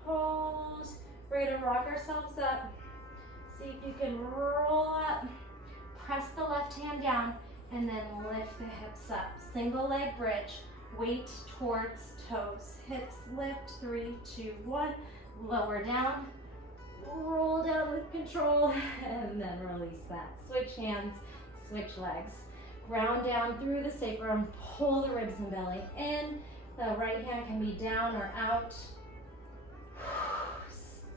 hold. We're gonna rock ourselves up. See if you can roll up, press the left hand down, and then lift the hips up. Single leg bridge, weight towards toes. Hips lift, 3, 2, 1, lower down, roll down with control, and then release that. Switch hands, switch legs. Ground down through the sacrum, pull the ribs and belly in. The right hand can be down or out.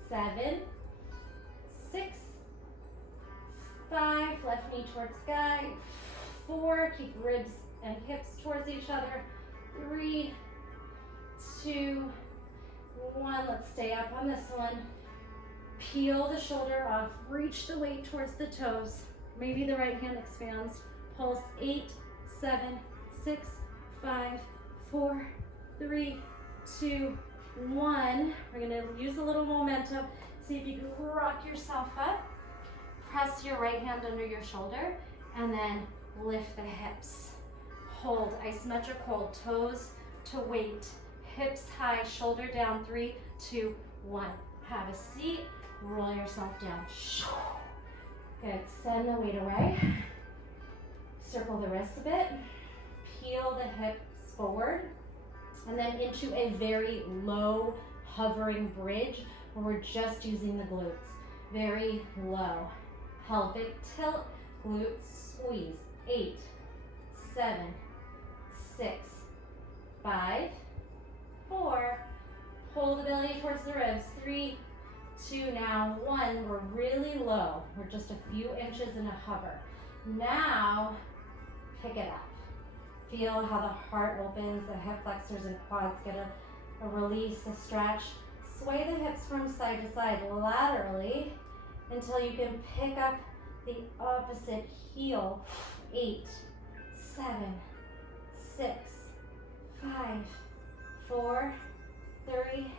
7, 6, 5, left knee towards sky. 4, keep ribs and hips towards each other. 3, 2, 1, let's stay up on this one. Peel the shoulder off, reach the weight towards the toes. Maybe the right hand expands. Pulse 8, 7, 6, 5, 4, 3, 2, 1. We're gonna use a little momentum. See if you can rock yourself up. Press your right hand under your shoulder and then lift the hips. Hold, isometric hold, toes to weight, hips high, shoulder down, 3, 2, 1. Have a seat, roll yourself down. Good, send the weight away. Circle the wrists a bit, peel the hips forward, and then into a very low hovering bridge where we're just using the glutes. Very low. Pelvic tilt, glutes squeeze. 8, 7, 6, 5, 4. Pull the belly towards the ribs. 3, 2, now 1. We're really low. We're just a few inches in a hover. Now, pick it up. Feel how the heart opens, the hip flexors and quads get a release, a stretch. Sway the hips from side to side laterally until you can pick up the opposite heel. 8, 7, 6, 5, 4, 3,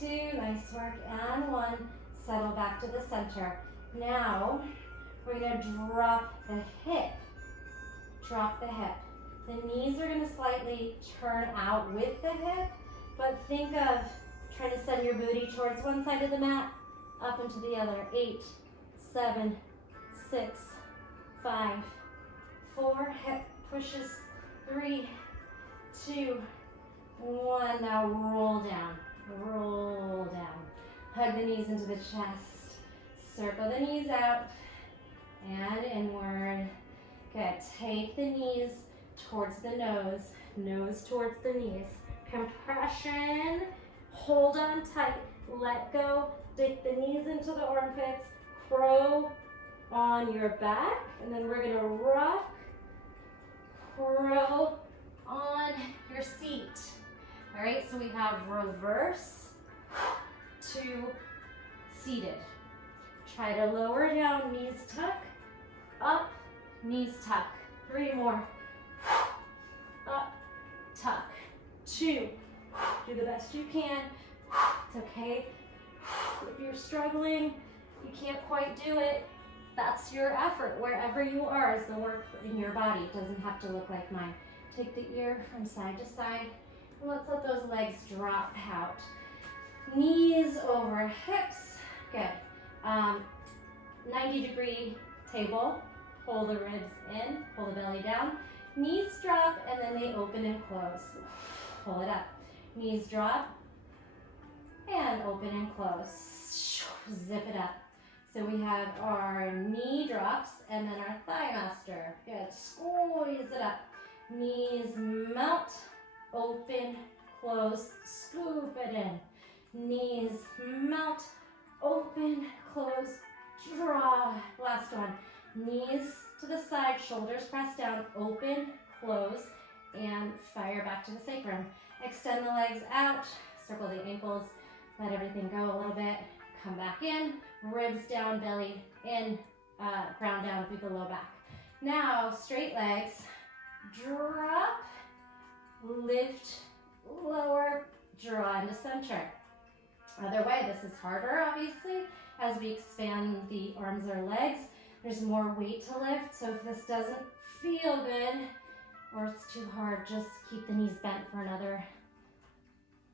2, nice work, and 1. Settle back to the center. Now, we're gonna drop the hip. Drop the hip. The knees are gonna slightly turn out with the hip, but think of trying to send your booty towards one side of the mat, up into the other. 8, 7, 6, 5, 4, hip pushes. 3, 2, 1. Now roll down, roll down. Hug the knees into the chest. Circle the knees out and inward. Good, take the knees towards the nose towards the knees. Compression, hold on tight, let go, dig the knees into the armpits, crow on your back, and then we're gonna rock, crow on your seat. All right, so we have reverse to seated. Try to lower down, knees tuck, up, knees tuck. 3 more. Up, tuck. 2. Do the best you can. It's okay if you're struggling, you can't quite do it. That's your effort. Wherever you are is the work in your body. It doesn't have to look like mine. Take the ear from side to side. And let's let those legs drop out. Knees over hips. Good. 90-degree table. Pull the ribs in, pull the belly down. Knees drop, and then they open and close. Pull it up. Knees drop, and open and close. Zip it up. So we have our knee drops, and then our thigh master. Good. Squeeze it up. Knees melt, open, close, scoop it in. Knees melt, open, close, draw. Last one. Knees to the side, shoulders press down, open, close, and fire back to the sacrum. Extend the legs out, circle the ankles, let everything go a little bit. Come back in, ribs down, belly in, ground down through the low back. Now, straight legs, drop, lift, lower, draw into center. Other way, this is harder, obviously, as we expand the arms or legs. There's more weight to lift, so if this doesn't feel good or it's too hard, just keep the knees bent for another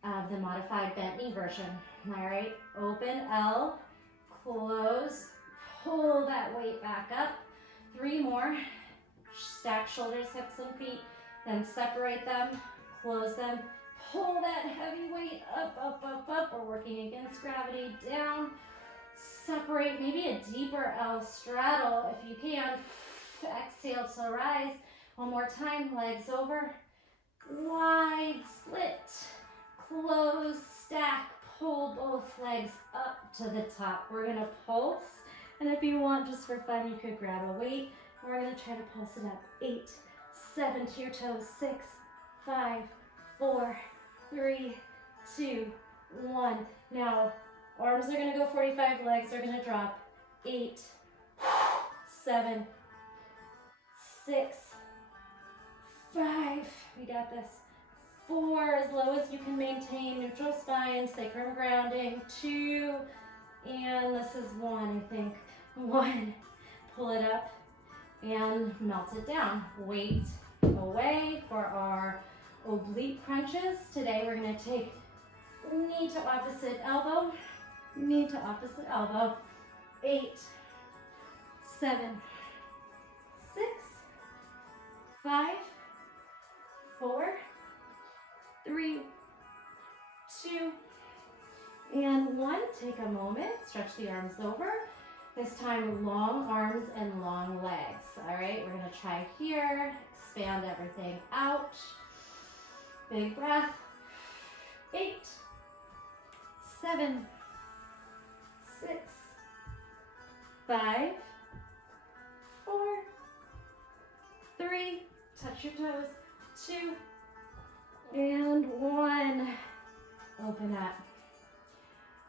of the modified bent knee version. All right, open L, close, pull that weight back up. 3 more, stack shoulders, hips, and feet, then separate them, close them, pull that heavy weight up, up, up, up. We're working against gravity, down. Separate, maybe a deeper L straddle if you can. Exhale to rise. One more time, legs over. Wide split. Close, stack, pull both legs up to the top. We're gonna pulse. And if you want, just for fun, you could grab a weight. We're gonna try to pulse it up. 8, 7 to your toes. 6, 5, 4, 3, 2, 1. Now, arms are going to go 45, legs are going to drop. 8, 7, 6, 5, we got this. 4, as low as you can maintain, neutral spine, sacrum grounding. 2, and this is 1, I think. 1, pull it up and melt it down. Weight away for our oblique crunches. Today we're going to take knee to opposite elbow. Knee to opposite elbow. 8, 7, 6, 5, 4, 3, 2, and 1. Take a moment, stretch the arms over. This time, long arms and long legs. All right, we're gonna try here. Expand everything out. Big breath. 8, 7, 6, 5, 4, 3, touch your toes, 2, and 1. Open up.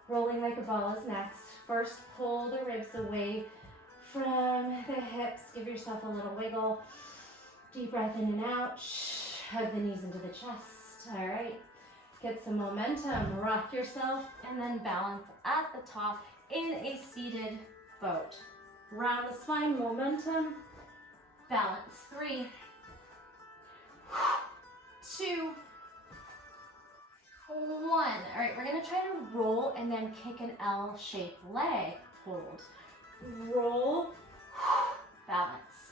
Rolling like a ball is next. First, pull the ribs away from the hips. Give yourself a little wiggle. Deep breath in and out. Hug the knees into the chest. All right. Get some momentum. Rock yourself and then balance at the top in a seated boat. Round the spine, momentum, balance. 3, 2, 1. All right, we're gonna try to roll and then kick an L-shaped leg. Hold. Roll, balance.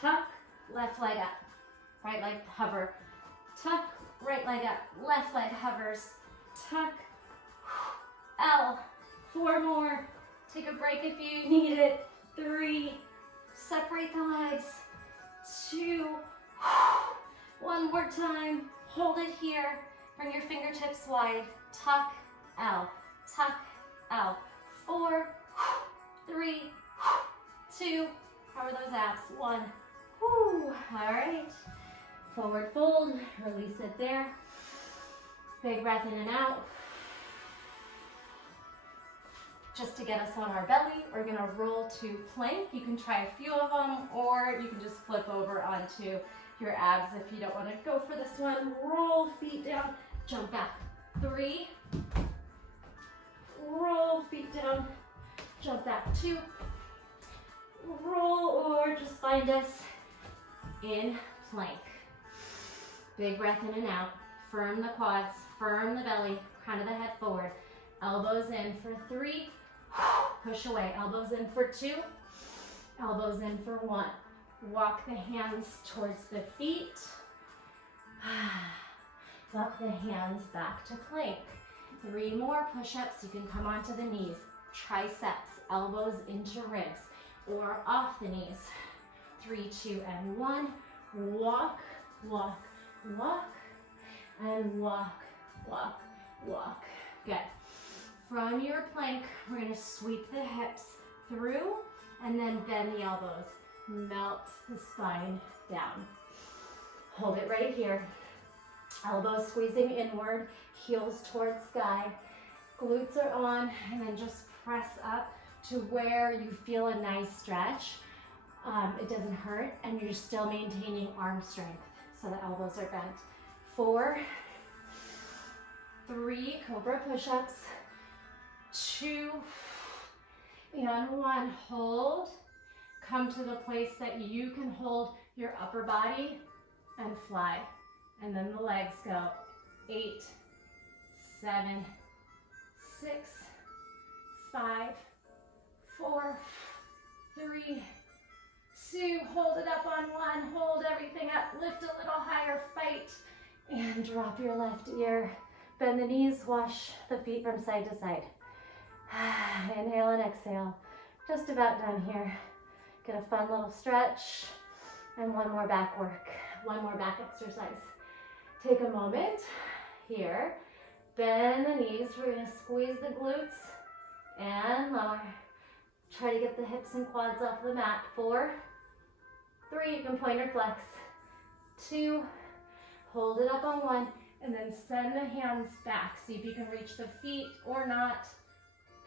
Tuck, left leg up. Right leg hover. Tuck, right leg up. Left leg hovers. Tuck, L. 4 more. Take a break if you need it. 3, separate the legs. 2, 1 more time. Hold it here. Bring your fingertips wide. Tuck, L. tuck, out. 4, 3, 2, how are those abs? 1, whoo, all right. Forward fold, release it there. Big breath in and out. Just to get us on our belly, we're gonna roll to plank. You can try a few of them, or you can just flip over onto your abs if you don't wanna go for this one. Roll, feet down, jump back. 3, roll, feet down, jump back. 2, roll, or just find us in plank. Big breath in and out. Firm the quads, firm the belly, crown of the head forward. Elbows in for 3, push away. Elbows in for 2, elbows in for 1. Walk the hands towards the feet. Walk the hands back to plank. 3 more push-ups. You can come onto the knees. Triceps, elbows into ribs or off the knees. 3, 2, and 1. Walk, walk, walk, and walk, walk, walk. Good. From your plank, we're gonna sweep the hips through and then bend the elbows. Melt the spine down. Hold it right here. Elbows squeezing inward, heels towards sky. Glutes are on, and then just press up to where you feel a nice stretch. It doesn't hurt, and you're still maintaining arm strength, so the elbows are bent. 4, 3, Cobra Push-Ups. 2, and 1. Hold. Come to the place that you can hold your upper body and fly. And then the legs go. 8, 7, 6, 5, 4, 3, 2. Hold it up on 1. Hold everything up. Lift a little higher. Fight. And drop your left ear. Bend the knees. Wash the feet from side to side. Inhale and exhale. Just about done here. Get a fun little stretch. And one more back work. One more back exercise. Take a moment here. Bend the knees. We're going to squeeze the glutes and lower. Try to get the hips and quads off the mat. 4, 3, you can point or flex. 2, hold it up on 1, and then send the hands back. See if you can reach the feet or not.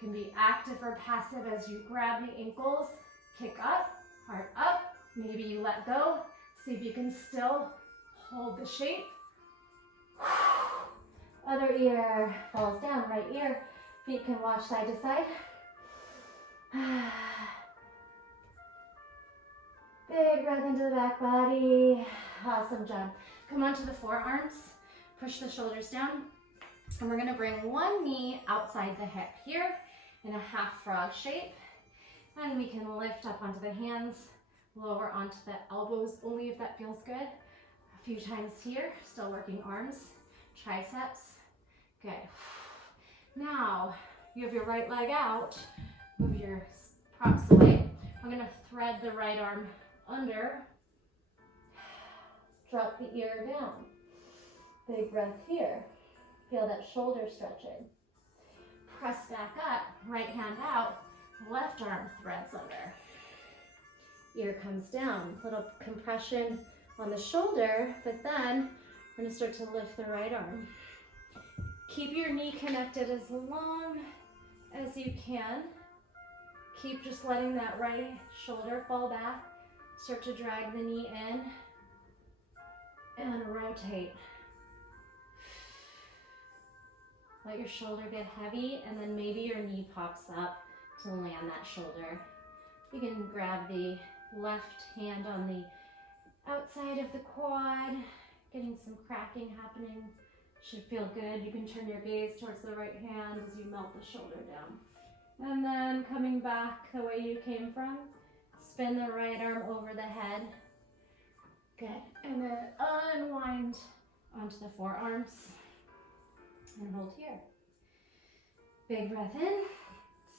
You can be active or passive as you grab the ankles. Kick up, heart up. Maybe you let go. See if you can still hold the shape. Other ear falls down, right ear. Feet can wash side to side. Big breath into the back body. Awesome job. Come onto the forearms. Push the shoulders down. And we're going to bring one knee outside the hip here in a half frog shape. And we can lift up onto the hands, lower onto the elbows, only if that feels good. A few times here, still working arms, triceps. Good. Now, you have your right leg out. Move your props away. I'm going to thread the right arm under. Drop the ear down. Big breath here. Feel that shoulder stretching. Press back up, right hand out, left arm threads under. Ear comes down, little compression on the shoulder, but then we're going to start to lift the right arm. Keep your knee connected as long as you can. Keep just letting that right shoulder fall back. Start to drag the knee in and rotate. Let your shoulder get heavy, and then maybe your knee pops up to land that shoulder. You can grab the left hand on the outside of the quad, getting some cracking happening. Should feel good. You can turn your gaze towards the right hand as you melt the shoulder down. And then coming back the way you came from, spin the right arm over the head. Good. And then unwind onto the forearms. And hold here. Big breath in.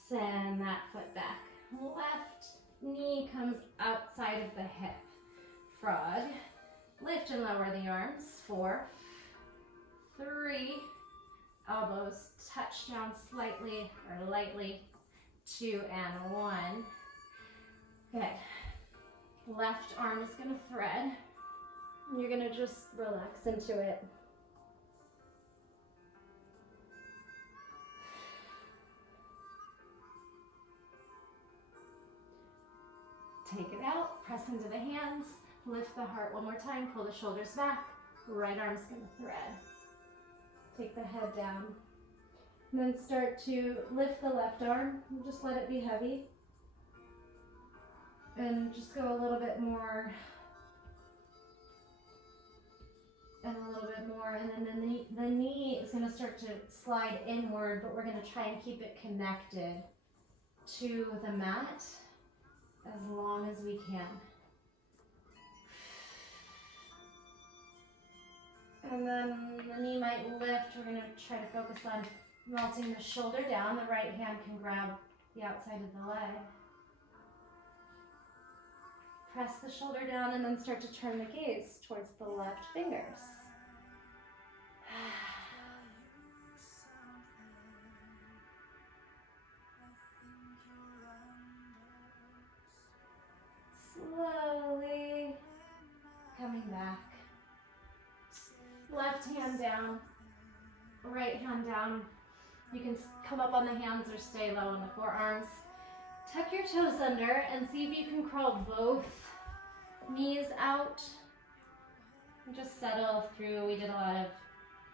Send that foot back. Left knee comes outside of the hip. Frog. Lift and lower the arms. 4, 3, Elbows touch down slightly or lightly. 2 and 1. Good. Left arm is going to thread. You're going to just relax into it. Take it out, press into the hands, lift the heart one more time, pull the shoulders back. Right arm's going to thread. Take the head down. And then start to lift the left arm. Just let it be heavy. And just go a little bit more. And a little bit more. And then the knee is going to start to slide inward, but we're going to try and keep it connected to the mat as long as we can. And then the knee might lift. We're going to try to focus on melting the shoulder down. The right hand can grab the outside of the leg. Press the shoulder down and then start to turn the gaze towards the left fingers. Slowly coming back. Left hand down, right hand down. You can come up on the hands or stay low on the forearms. Tuck your toes under and see if you can crawl both knees out. And just settle through. We did a lot of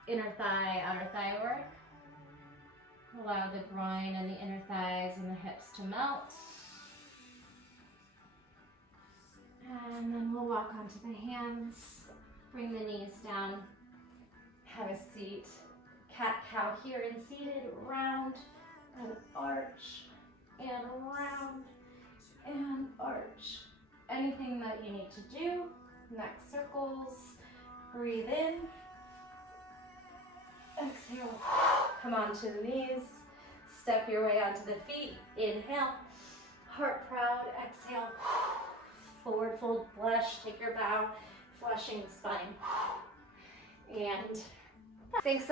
inner thigh, outer thigh work. Allow the groin and the inner thighs and the hips to melt. And then we'll walk onto the hands. Bring the knees down. Have a seat. Cat-cow here and seated. Round and arch and round and arch. Anything that you need to do. Neck circles. Breathe in. Exhale. Come onto the knees. Step your way onto the feet. Inhale. Heart proud. Exhale. Forward fold flush. Take your bow. Flushing the spine. And thanks so much.